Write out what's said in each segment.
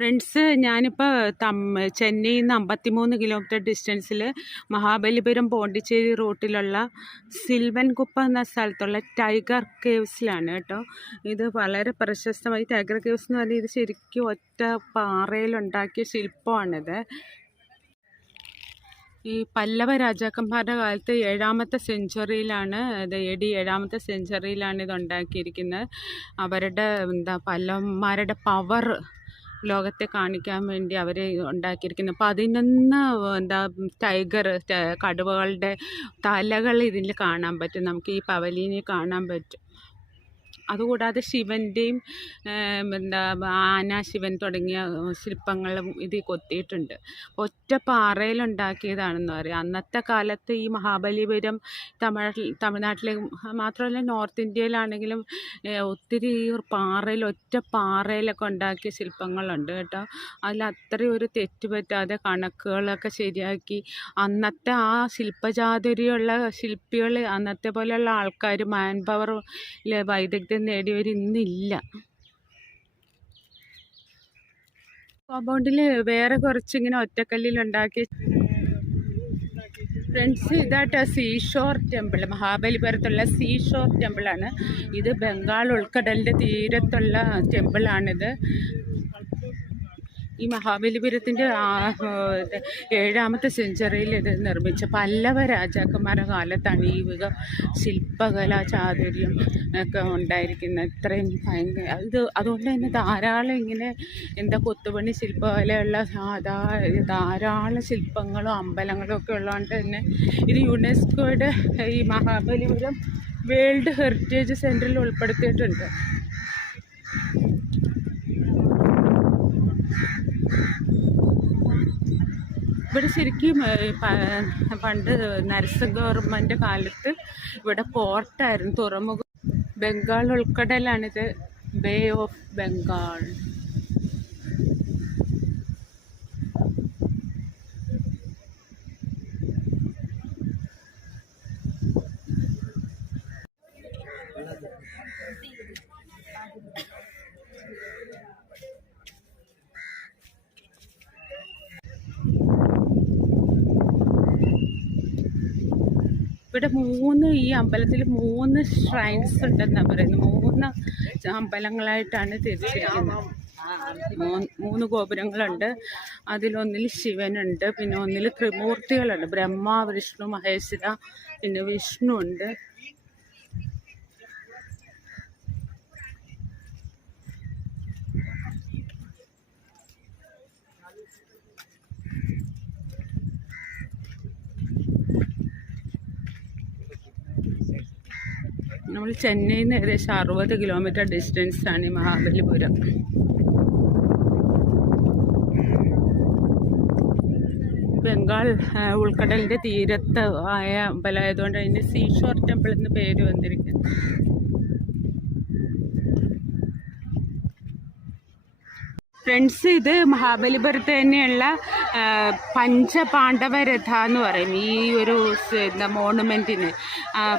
Friends ഞാനിപ്പോൾ തം ചെന്നൈയിൽ നിന്ന് അമ്പത്തിമൂന്ന് കിലോമീറ്റർ ഡിസ്റ്റൻസിൽ മഹാബലിപുരം പോണ്ടിച്ചേരി റൂട്ടിലുള്ള സിൽവൻ കുപ്പ എന്ന സ്ഥലത്തുള്ള ടൈഗർ കേവ്സിലാണ് കേട്ടോ. ഇത് വളരെ പ്രശസ്തമായി. ടൈഗർ കേവ്സ് എന്ന് പറഞ്ഞാൽ ഇത് ശരിക്കും ഒറ്റ പാറയിലുണ്ടാക്കിയ ശില്പമാണിത്. ഈ പല്ലവ രാജാക്കന്മാരുടെ കാലത്ത് ഏഴാമത്തെ സെഞ്ചുറിയിലാണ് എ ഡി ഏഴാമത്തെ സെഞ്ചുറിയിലാണ് ഇത് ഉണ്ടാക്കിയിരിക്കുന്നത് അവരുടെ എന്താ പല്ലവന്മാരുടെ പവർ ലോകത്തെ കാണിക്കാൻ വേണ്ടി അവർ ഉണ്ടാക്കിയിരിക്കുന്നത്. പതിനൊന്ന് എന്താ ടൈഗർ കടുവകളുടെ തലകൾ ഇതിൽ കാണാൻ പറ്റും. നമുക്ക് ഈ പവലിയനിൽ കാണാൻ പറ്റും. അതുകൂടാതെ ശിവന്റെയും എന്താ ആന ശിവൻ തുടങ്ങിയ ശില്പങ്ങളും ഇതിൽ കൊത്തിയിട്ടുണ്ട്. ഒറ്റ പാറയിലുണ്ടാക്കിയതാണെന്ന് പറയും. അന്നത്തെ കാലത്ത് ഈ മഹാബലിപുരം തമിഴ് തമിഴ്നാട്ടിലെ മാത്രമല്ല നോർത്ത് ഇന്ത്യയിലാണെങ്കിലും ഒത്തിരി പാറയിൽ ഒറ്റ പാറയിലൊക്കെ ഉണ്ടാക്കിയ ശില്പങ്ങളുണ്ട് കേട്ടോ. അതിൽ അത്രയും ഒരു തെറ്റ് പറ്റാതെ കണക്കുകളൊക്കെ ശരിയാക്കി അന്നത്തെ ആ ശില്പചാതുര്യമുള്ള ശില്പികൾ അന്നത്തെ പോലെയുള്ള ആൾക്കാർ മാൻ പവർ വൈദഗ്ധ്യം നേടിയവർ ഇന്നില്ല. കോമ്പൗണ്ടിൽ വേറെ കുറച്ചിങ്ങനെ ഒറ്റക്കല്ലിലുണ്ടാക്കിയ ഫ്രണ്ട്സ് ഇതാട്ടോ സീഷോർ ടെമ്പിൾ മഹാബലിപുരത്തുള്ള സീഷോർ ടെമ്പിളാണ് ഇത് ബംഗാൾ ഉൾക്കടലിന്റെ തീരത്തുള്ള ടെമ്പിളാണിത് ഈ മഹാബലിപുരത്തിന്റെ ഏഴാമത്തെ സെഞ്ചുറിയിൽ ഇത് നിർമ്മിച്ച പല്ലവ രാജാക്കന്മാരുടെ കാലത്താണ് ഈ വിധ ശില്പകലാ ചാതുര്യം ഒക്കെ ഉണ്ടായിരിക്കുന്നത്. ഇത്രയും ഭയങ്കര ഇത് അതുകൊണ്ട് തന്നെ ധാരാളം ഇങ്ങനെ എന്താ കൊത്തുപണി ശില്പകലയുള്ള സാധാ ധാരാളം ശില്പങ്ങളും അമ്പലങ്ങളും ഒക്കെ ഉള്ളതുകൊണ്ട് തന്നെ ഇത് യുനെസ്കോയുടെ ഈ മഹാബലിപുരം വേൾഡ് ഹെറിറ്റേജ് സെന്ററിൽ ഉൾപ്പെടുത്തിയിട്ടുണ്ട്. ഇവിടെ ശരിക്കും പണ്ട് നരസ നരസിംഹവർമ്മന്റെ കാലത്ത് ഇവിടെ പോർട്ടായിരുന്നു തുറമുഖം. ബംഗാൾ ഉൾക്കടലാണിത് ബേ ഓഫ് ബംഗാൾ. ഇവിടെ മൂന്ന് ഈ അമ്പലത്തിൽ മൂന്ന് ഷ്രൈൻസ് ഉണ്ടെന്നാണ് പറയുന്നത്. മൂന്ന് അമ്പലങ്ങളായിട്ടാണ് തിരിച്ചിരിക്കുന്നത്. മൂന്ന് ഗോപുരങ്ങളുണ്ട്. അതിലൊന്നിൽ ശിവനുണ്ട്. പിന്നെ ഒന്നിൽ ത്രിമൂർത്തികളുണ്ട്. ബ്രഹ്മ വിഷ്ണു മഹേശ്വര പിന്നെ വിഷ്ണു ഉണ്ട് നമ്മൾ ചെന്നൈയിൽ നിന്ന് ഏകദേശം അറുപത് കിലോമീറ്റർ ഡിസ്റ്റൻസാണ് ഈ മഹാബലിപുരം. ബംഗാൾ ഉൾക്കടലിന്റെ തീരത്ത് ആയ അമ്പലമായതുകൊണ്ട് അതിന് സീഷോർ ടെമ്പിൾ എന്ന് പേര് വന്നിരിക്കുന്നു. ഫ്രണ്ട്സ് ഇത് മഹാബലിപുരത്ത് തന്നെയുള്ള പഞ്ചപാണ്ഡവരഥ എന്ന് പറയും. ഈ ഒരു എന്താ മോണുമെന്റിന്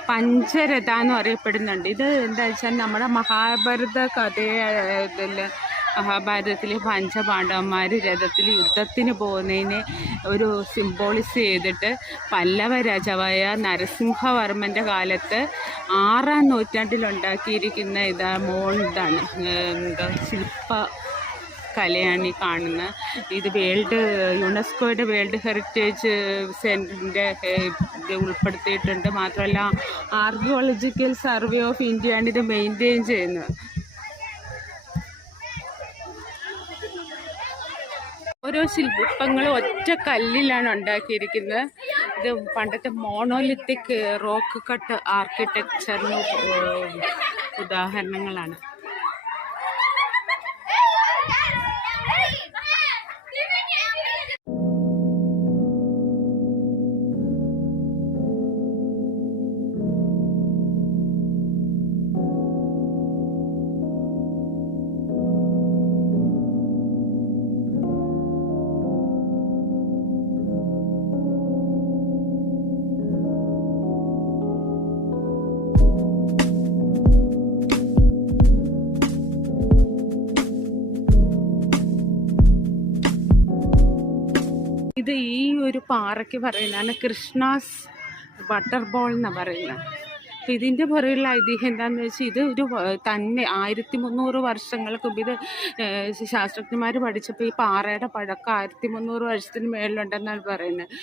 പഞ്ചരഥ എന്ന് അറിയപ്പെടുന്നുണ്ട് ഇത് എന്താ വെച്ചാൽ നമ്മുടെ മഹാഭാരത കഥയിൽ മഹാഭാരതത്തിലെ പഞ്ചപാണ്ഡവന്മാർ രഥത്തിൽ യുദ്ധത്തിന് പോകുന്നതിനെ ഒരു സിംബോളിസ് ചെയ്തിട്ട് പല്ലവ രാജാവായ നരസിംഹവർമ്മന്റെ കാലത്ത് ആറാം നൂറ്റാണ്ടിലുണ്ടാക്കിയിരിക്കുന്ന ഇതാ മോൺ ഇതാണ് എന്താ ശില്പ കലയാണ് ഈ കാണുന്നത്. ഇത് വേൾഡ് യുനെസ്കോയുടെ വേൾഡ് ഹെറിറ്റേജ് സെന്ററിന്റെ ഇത് ഉൾപ്പെടുത്തിയിട്ടുണ്ട്. മാത്രമല്ല ആർക്കിയോളജിക്കൽ സർവേ ഓഫ് ഇന്ത്യയാണ് ഇത് മെയിന്റെയിൻ ചെയ്യുന്നത്. ഓരോ ശില്പങ്ങളും ഒറ്റ കല്ലിലാണ് ഉണ്ടാക്കിയിരിക്കുന്നത്. ഇത് പണ്ടത്തെ മോണോലിത്തിക് റോക്ക് കട്ട് ആർക്കിടെക്ചറിന് ഉദാഹരണങ്ങളാണ്. ഒരു പാറയ്ക്ക് പറയുന്നതാണ് കൃഷ്ണാസ് ബട്ടർ ബോൾ എന്നാണ് പറയുന്നത്. അപ്പം ഇതിന്റെ പുറകിലുള്ള ഐതിഹ്യം എന്താണെന്ന് വെച്ചാൽ ഇത് ഒരു തന്നെ ആയിരത്തി മുന്നൂറ് വർഷങ്ങൾക്ക് മുമ്പ് ഇത് ശാസ്ത്രജ്ഞന്മാർ പഠിച്ചപ്പോൾ ഈ പാറയുടെ പഴക്കം ആയിരത്തി മുന്നൂറ് വർഷത്തിന് മേളിലുണ്ടെന്നാണ് പറയുന്നത്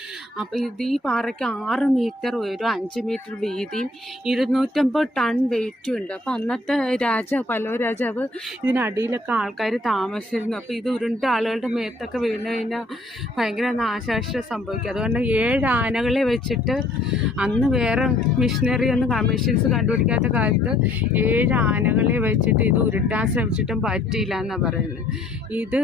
അപ്പോൾ ഇത് ഈ പാറയ്ക്ക് ആറ് മീറ്റർ ഉയരും അഞ്ച് മീറ്റർ വീതിയും ഇരുന്നൂറ്റമ്പത് ടൺ വെയിറ്റും ഉണ്ട്. അപ്പോൾ അന്നത്തെ രാജാവ് പല്ലവ രാജാവ് ഇതിനടിയിലൊക്കെ ആൾക്കാർ താമസിച്ചിരുന്നു. അപ്പോൾ ഇത് ഉരുണ്ട ആളുകളുടെ മേത്തൊക്കെ വീണ് കഴിഞ്ഞാൽ ഭയങ്കര നാശാഷ്ടം സംഭവിക്കും. അതുകൊണ്ട് ഏഴ് ആനകളെ വെച്ചിട്ട് അന്ന് വേറെ മിഷനറി ഒന്നും മെഷീൻസ് കണ്ടുപിടിക്കാത്ത കാലത്ത് ഏഴ് ആനകളെ വെച്ചിട്ട് ഇത് ഉരുട്ടാൻ ശ്രമിച്ചിട്ടും പറ്റിയില്ല എന്നാണ് പറയുന്നത്. ഇത്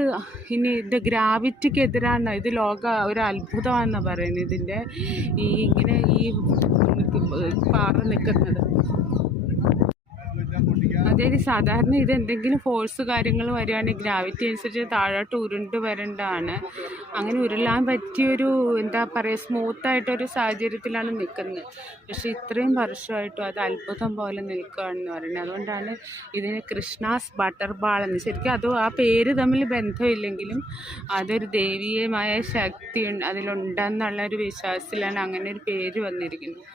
ഇനി ഇത് ഗ്രാവിറ്റിക്ക് എതിരാണ് ഇത് ലോക ഒരു അത്ഭുതമാണെന്നാണ് പറയുന്നത് ഇതിന്റെ ഈ ഇങ്ങനെ ഈ പാറ നിൽക്കുന്നത്. അതായത് സാധാരണ ഇത് എന്തെങ്കിലും ഫോഴ്സ് കാര്യങ്ങൾ വരികയാണെങ്കിൽ ഗ്രാവിറ്റി അനുസരിച്ച് താഴോട്ട് ഉരുണ്ട് വരേണ്ടതാണ് അങ്ങനെ ഉരുളാൻ പറ്റിയൊരു എന്താ പറയുക സ്മൂത്തായിട്ടൊരു സാഹചര്യത്തിലാണ് നിൽക്കുന്നത് പക്ഷേ ഇത്രയും വർഷമായിട്ടും അത് അത്ഭുതം പോലെ നിൽക്കുകയാണെന്ന് പറയുന്നത്. അതുകൊണ്ടാണ് ഇതിന് കൃഷ്ണാസ് ബട്ടർ ബാൾ എന്ന് ശരിക്കും അത് ആ പേര് തമ്മിൽ ബന്ധമില്ലെങ്കിലും അതൊരു ദൈവീയമായ ശക്തി അതിലുണ്ടെന്നുള്ള ഒരു വിശ്വാസത്തിലാണ് അങ്ങനെ ഒരു പേര് വന്നിരിക്കുന്നത്.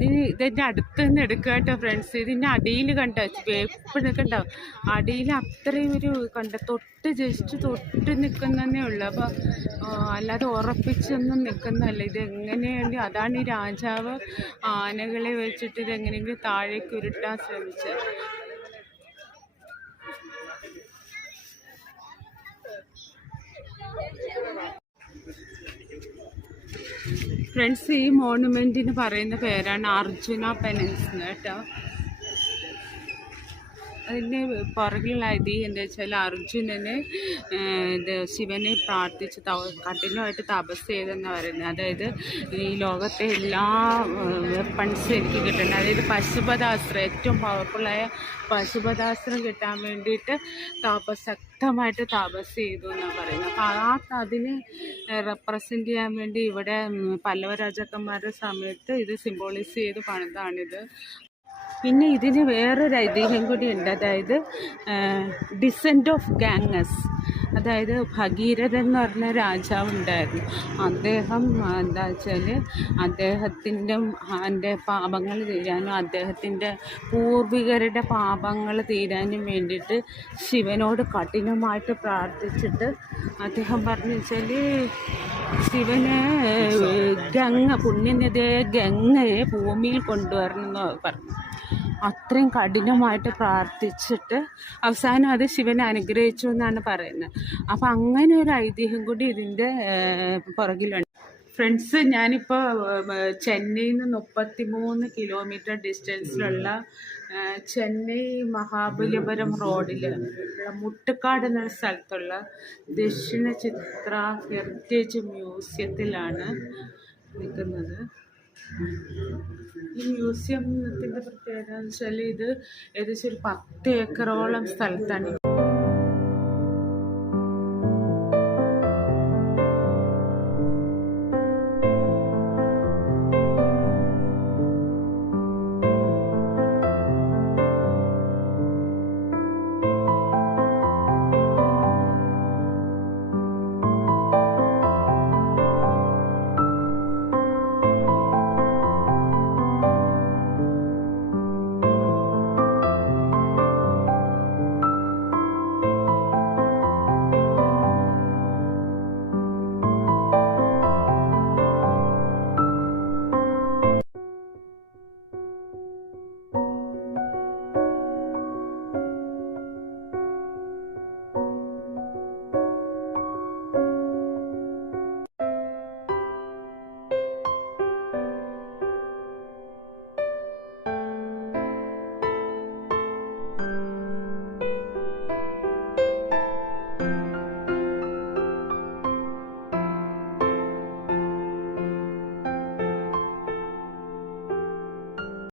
ഇതിന് ഇതിന്റെ അടുത്ത് നിന്ന് എടുക്കുക കേട്ടോ ഫ്രണ്ട്സ് ഇതിന്റെ അടിയിൽ കണ്ട? വേപ്പിന് കണ്ടോ? അടിയിൽ അത്രയും ഒരു കണ്ട? തൊട്ട് ജസ്റ്റ് തൊട്ട് നിൽക്കുന്നതേ ഉള്ളൂ. അപ്പോൾ അല്ലാതെ ഉറപ്പിച്ചൊന്നും നിൽക്കുന്നതല്ല ഇത് എങ്ങനെയാണ് അതാണ് ഈ രാജാവ് ആനകളെ വെച്ചിട്ട് ഇതെങ്ങനെയെങ്കിലും താഴേക്ക് ഉരുട്ടാൻ ശ്രമിച്ചത്. ഫ്രണ്ട്സ് ഈ മോണുമെന്റിന് പറയുന്ന പേരാണ് അർജുന പെനൻസ് കേട്ടോ. അതിന്റെ പുറകിലുള്ള ഐതിഹ്യം എന്താ വെച്ചാൽ അർജുനന് ഇത് ശിവനെ പ്രാർത്ഥിച്ച് ത കഠിനമായിട്ട് തപസ് ചെയ്തെന്ന് പറയുന്നത്. അതായത് ഈ ലോകത്തെ എല്ലാ വെപ്പൺസും എനിക്ക് കിട്ടണം അതായത് പശുപതാസ്ത്രം ഏറ്റവും പവർഫുള്ളായ പശുപതാസ്ത്രം കിട്ടാൻ വേണ്ടിയിട്ട് തപശക്തമായിട്ട് തപസ് ചെയ്തു എന്നാണ് പറയുന്നത്. അപ്പോൾ ആ അതിനെ റെപ്രസെന്റ് ചെയ്യാൻ വേണ്ടി ഇവിടെ പല്ലവ രാജാക്കന്മാരുടെ സമയത്ത് ഇത് സിംബോളൈസ് ചെയ്ത് പണിതാണിത്. പിന്നെ ഇതിന് വേറൊരു ഐതിഹ്യം കൂടി ഉണ്ട്. അതായത് ഡിസെന്റ് ഓഫ് ഗാങ്ങസ് അതായത് ഭഗീരഥൻ എന്ന് പറഞ്ഞ രാജാവ് ഉണ്ടായിരുന്നു. അദ്ദേഹം എന്താ വെച്ചാൽ അദ്ദേഹത്തിന്റെ എന്റെ പാപങ്ങൾ തീരാനും അദ്ദേഹത്തിന്റെ പൂർവികരുടെ പാപങ്ങൾ തീരാനും വേണ്ടിയിട്ട് ശിവനോട് കഠിനമായിട്ട് പ്രാർത്ഥിച്ചിട്ട് അദ്ദേഹം പറഞ്ഞു വെച്ചാൽ ശിവന് ഗംഗ പുണ്യനദിയായ ഗംഗയെ ഭൂമിയിൽ കൊണ്ടുവരണം എന്ന് പറഞ്ഞു. അത്രയും കഠിനമായിട്ട് പ്രാർത്ഥിച്ചിട്ട് അവസാനം അത് ശിവനെ അനുഗ്രഹിച്ചു എന്നാണ് പറയുന്നത്. അപ്പം അങ്ങനെ ഒരു ഐതിഹ്യം കൂടി ഇതിന്റെ പുറകിലുണ്ട്. ഫ്രണ്ട്സ് ഞാനിപ്പോൾ ചെന്നൈയിൽ നിന്ന് മുപ്പത്തി മൂന്ന് കിലോമീറ്റർ ഡിസ്റ്റൻസിലുള്ള ചെന്നൈ മഹാബലിപുരം റോഡിൽ മുട്ടുക്കാട് എന്ന സ്ഥലത്തുള്ള ദക്ഷിണ ചിത്ര ഹെറിറ്റേജ് മ്യൂസിയത്തിലാണ് നിൽക്കുന്നത്. ഈ മ്യൂസിയത്തിന്റെ പ്രത്യേകത എന്ന് വെച്ചാൽ ഇത് ഏകദേശം ഒരു പത്ത് ഏക്കറോളം സ്ഥലത്താണ്.